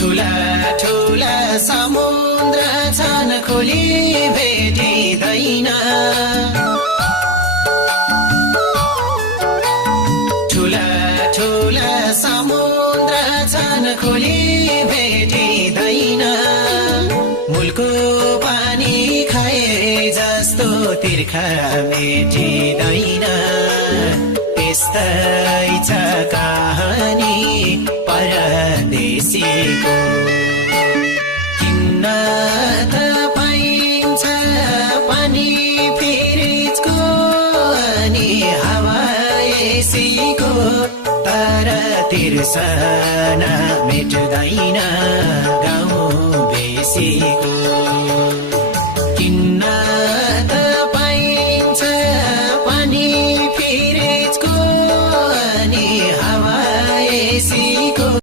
ठुला ठुला समुद्र छन् खोली भेटिँदैन ठुला ठुला समुद्र छन् खोली भेटिँदैन मूलको पानी खाए जस्तो तिर्खा मेटिँदैन यस्तै छ कहानी परदेशीको किन्न त पाइन्छ पानी फ्रिजको अनि हावा एसीको तर तिर्सना मेट्दैन गाउँ बेसीको